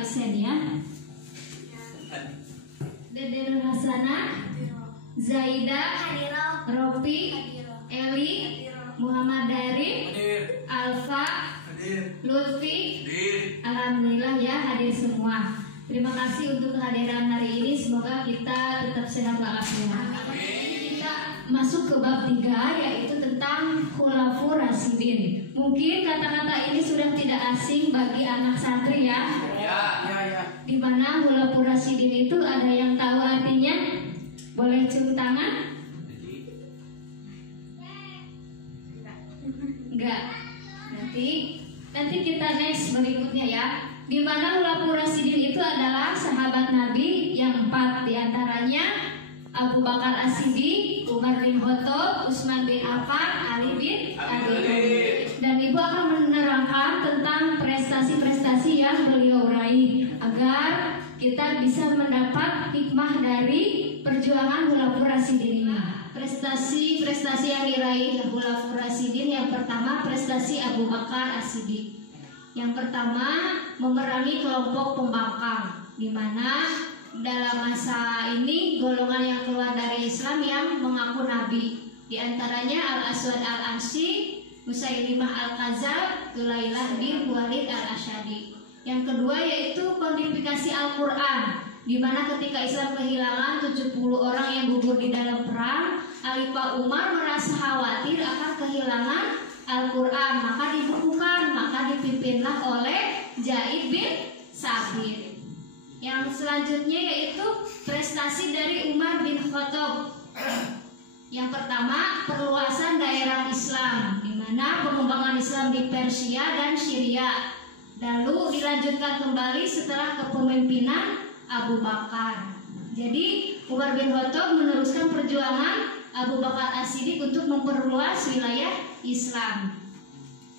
absen ya. Dede Nur Hasanah, Zaida, Ropi, Eli, Muhammad Dari, Alfa, Lutfi. Alhamdulillah ya hadir semua. Terima kasih untuk kehadiran hari ini. Semoga kita tetap sehat walafiat. Kita masuk ke bab 3, yaitu tentang Khulafur Rasyidin. Mungkin kata-kata ini sudah tidak asing bagi anak santri ya. Di mana Khulafur Rasyidin itu ada yang tahu artinya? Boleh cium tangan? Enggak. Nanti kita next berikutnya ya. Di mana Khulafur Rasyidin itu adalah sahabat Nabi yang 4, diantaranya Abu Bakar As-Siddiq, Umar bin Khattab, Utsman bin Affan, Ali bin Abi Thalib. Dan Ibu akan menerangkan tentang prestasi-prestasi yang beliau raih agar kita bisa mendapat hikmah dari perjuangan Khulafur Rasyidin ini. Prestasi yang diraih Khulafur Rasyidin, yang pertama prestasi Abu Bakar As-Siddiq. Yang pertama memerangi kelompok pembangkang, di mana dalam masa ini golongan yang keluar dari Islam yang mengaku Nabi, di antaranya Al-Aswad Al-Ansi, Musailimah Al-Kadzab, Tulailah bin Walid Al-Asyadi. Yang kedua yaitu kodifikasi Al-Quran, di mana ketika Islam kehilangan 70 orang yang gugur di dalam perang, Khalifah Umar merasa khawatir akan kehilangan Al-Quran, maka dibukukan, maka dipimpinlah oleh Zaid bin Sabit. Yang selanjutnya yaitu prestasi dari Umar bin Khattab. Yang pertama perluasan daerah Islam, di mana pengembangan Islam di Persia dan Syria, lalu dilanjutkan kembali setelah kepemimpinan Abu Bakar. Jadi Umar bin Khattab meneruskan perjuangan Abu Bakar As-Siddiq untuk memperluas wilayah Islam.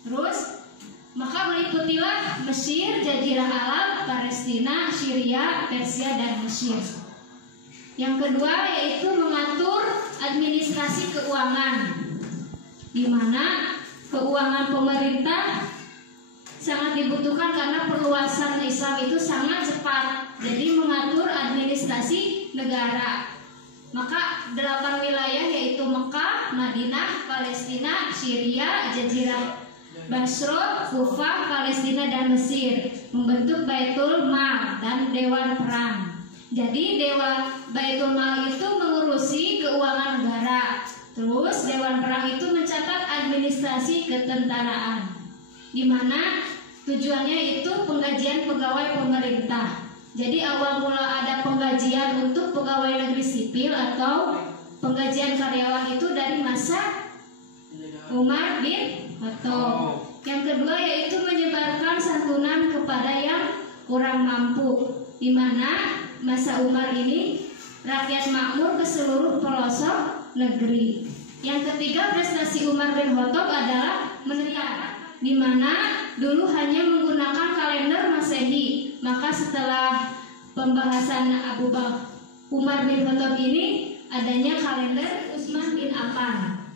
Terus maka meliputilah Mesir, Jazirah Arab, Palestina, Syria, Persia, dan Mesir. Yang kedua yaitu mengatur administrasi keuangan, di mana keuangan pemerintah sangat dibutuhkan karena perluasan Islam itu sangat cepat. Jadi mengatur administrasi negara. Maka 8 wilayah yaitu Mekah, Madinah, Palestina, Syria, Jazirah Basra, Kufah, Palestina, dan Mesir membentuk Baitul Mal dan Dewan Perang. Jadi Dewan Baitul Mal itu mengurusi keuangan negara. Terus Dewan Perang itu mencatat administrasi ketentaraan, di mana tujuannya itu penggajian pegawai pemerintah. Jadi awal mula ada penggajian untuk pegawai negeri sipil atau penggajian karyawan itu dari masa Umar bin Khattab. Yang kedua yaitu menyebarkan santunan kepada yang kurang mampu, di mana masa Umar ini rakyat makmur ke seluruh pelosok negeri. Yang ketiga prestasi Umar bin Khattab adalah menerima, di mana dulu hanya menggunakan kalender Masehi. Maka setelah pembahasan Abu Bakar Umar bin Khattab ini adanya kalender Utsman bin Affan,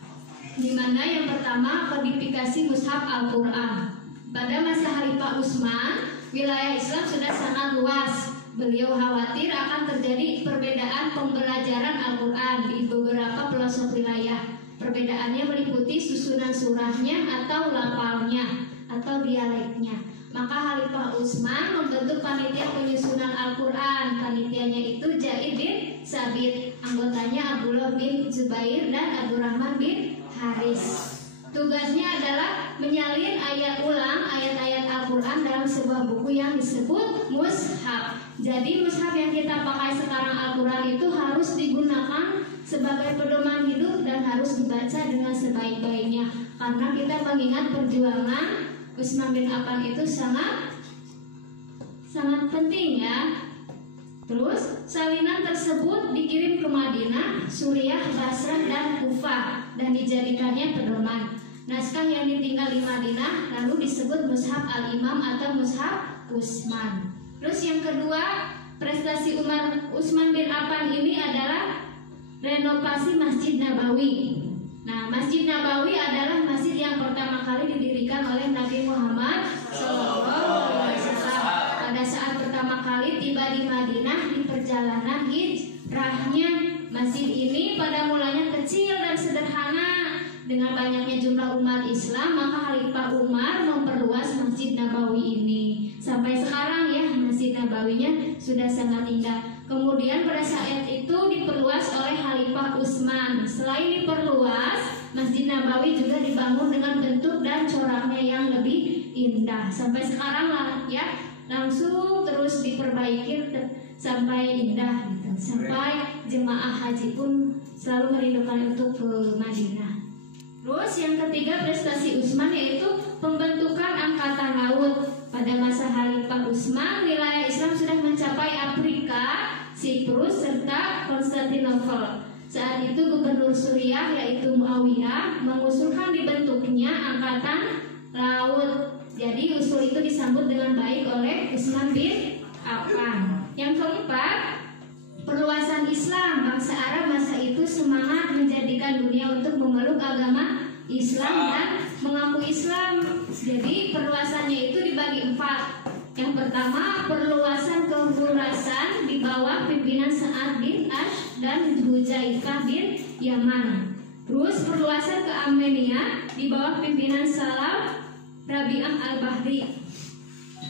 di mana yang pertama kodifikasi mushaf Al-Quran. Pada masa Khalifah Utsman, wilayah Islam sudah sangat luas. Beliau khawatir akan terjadi perbedaan pembelajaran Al-Quran di beberapa pelosok wilayah. Perbedaannya meliputi susunan surahnya atau lafalnya atau dialeknya. Maka Khalifah Utsman membentuk panitia penyusunan Al-Quran. Panitianya itu Zaid bin Sabit, anggotanya Abdullah bin Zubair dan Abdurrahman bin Haris. Tugasnya adalah menyalin ayat ulang ayat-ayat Al-Quran dalam sebuah buku yang disebut mushaf. Jadi mushaf yang kita pakai sekarang Al-Quran itu harus digunakan sebagai pedoman hidup dan harus dibaca dengan sebaik-baiknya, karena kita mengingat perjuangan Utsman bin Affan itu sangat penting ya. Terus salinan tersebut dikirim ke Madinah, Suriah, Basrah, dan Kufah dan dijadikannya pedoman. Naskah yang ditinggal di Madinah lalu disebut Mushaf Al-Imam atau Mushaf Utsman. Terus yang kedua, prestasi Utsman bin Affan ini adalah renovasi Masjid Nabawi. Nah, Masjid Nabawi adalah masjid yang pertama kali didirikan oleh Nabi Muhammad SAW. Pada saat pertama Ali tiba di Madinah di perjalanan hijrahnya. Masjid ini pada mulanya kecil dan sederhana. Dengan banyaknya jumlah umat Islam, maka Khalifah Umar memperluas Masjid Nabawi ini. Sampai sekarang ya, Masjid Nabawinya sudah sangat indah. Kemudian pada saat itu diperluas oleh Khalifah Utsman. Selain diperluas, Masjid Nabawi juga dibangun dengan bentuk dan coraknya yang lebih indah. Sampai sekarang lah ya, langsung terus diperbaiki sampai indah gitu. Sampai jemaah haji pun selalu merindukan untuk ke Madinah. Terus yang ketiga prestasi Utsman yaitu pembentukan angkatan laut. Pada masa Khalifah Utsman, wilayah Islam sudah mencapai Afrika, Siprus, serta Konstantinopel. Saat itu Gubernur Suriah yaitu Muawiyah mengusulkan dibentuknya angkatan laut. Jadi usul itu disambut dengan baik oleh Utsman bin Affan. Yang keempat, perluasan Islam. Bangsa Arab masa itu semangat menjadikan dunia untuk memeluk agama Islam dan mengaku Islam. Jadi perluasannya itu dibagi 4. Yang pertama, perluasan ke Khurasan di bawah pimpinan Sa'ad bin Ash dan Huzaifah bin Yaman. Terus perluasan ke Armenia di bawah pimpinan Salam Rabi'ah al-Bahri.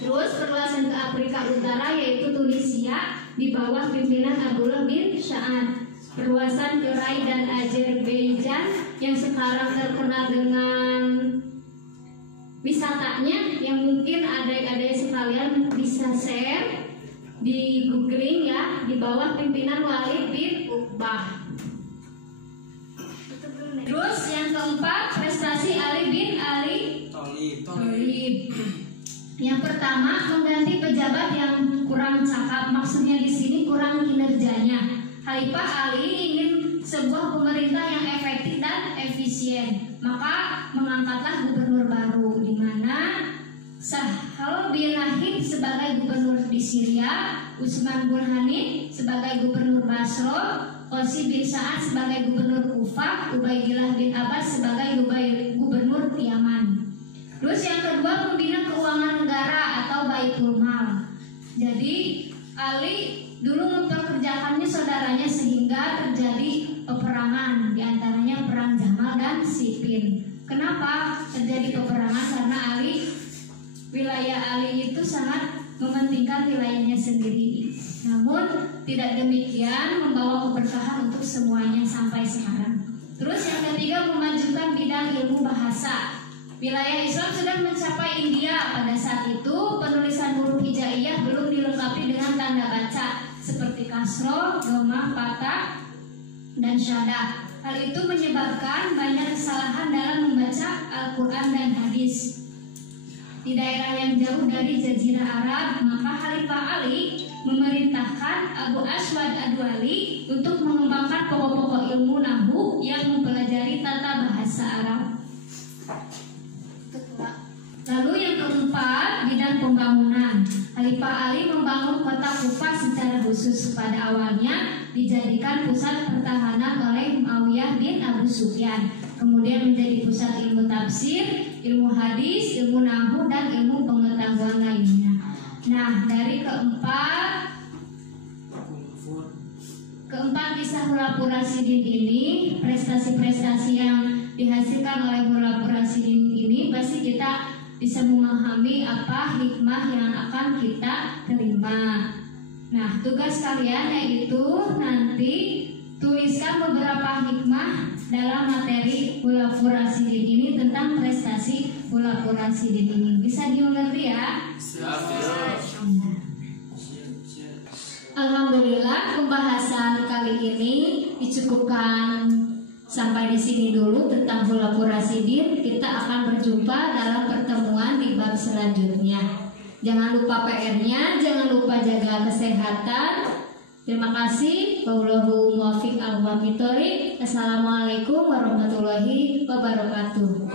Terus perluasan ke Afrika Utara yaitu Tunisia di bawah pimpinan Abdullah bin Sa'ad. Perluasan ke Rai dan Azerbaijan yang sekarang terkenal dengan wisatanya, yang mungkin adik-adik sekalian bisa share di googling ya, di bawah pimpinan Walid bin Uqbah. Terus yang keempat, prestasi Ali bin Ali Thalib. Yang pertama, mengganti pejabat yang kurang cakap. Maksudnya di sini kurang kinerjanya. Khalifah Ali ingin sebuah pemerintah yang efektif dan efisien, maka mengangkatlah gubernur baru, di mana Sahal bin Lahib sebagai gubernur di Syria, Utsman bin Hanif sebagai gubernur Basra, Qasim bin Sa'ad sebagai gubernur Kufah, Ubaidillah bin Abbas sebagai gubernur Yaman. Terus yang kedua, pembina keuangan negara atau Baitul Mal. Jadi Ali dulu mempekerjakannya saudaranya sehingga terjadi peperangan, diantaranya perang Jamal dan Siffin. Kenapa terjadi peperangan? Karena wilayah Ali itu sangat mementingkan wilayahnya sendiri. Namun tidak demikian membawa keberkahan untuk semuanya sampai sekarang. Terus yang ketiga, memajukan bidang ilmu bahasa. Wilayah Islam sudah mencapai India. Pada saat itu penulisan huruf hijaiyah belum dilengkapi dengan tanda baca seperti kasroh, dhamma, fathah, dan syaddah. Hal itu menyebabkan banyak kesalahan dalam membaca Al-Quran dan hadis. Di daerah yang jauh dari Jazirah Arab, maka Khalifah Ali memerintahkan Abu Aswad Ad-Duali untuk mengembangkan pokok-pokok ilmu nahwu yang mempelajari tata bahasa Arab. Lalu yang keempat, bidang pembangunan. Khalifah Ali membangun kota Kufah secara khusus. Pada awalnya dijadikan pusat pertahanan oleh Muawiyah bin Abu Sufyan. Kemudian menjadi pusat ilmu tafsir, ilmu hadis, ilmu nahwu, dan ilmu pengetahuan lainnya. Nah, dari keempat kisah Khulafaur Rasyidin ini, prestasi-prestasi yang dihasilkan oleh Khulafaur Rasyidin ini pasti kita bisa memahami apa hikmah yang akan kita terima. Nah, tugas kalian yaitu nanti tuliskan beberapa hikmah dalam materi Khulafaur Rasyidin ini tentang prestasi Khulafaur Rasyidin ini. Bisa dimengerti ya? Alhamdulillah, pembahasan kali ini dicukupkan sampai di sini dulu tentang Khulafaur Rasyidin. Kita akan berjumpa dalam pertemuan di bab selanjutnya. Jangan lupa PR-nya, jangan lupa jaga kesehatan. Terima kasih. Wallahu muwaffiq. Assalamualaikum warahmatullahi wabarakatuh.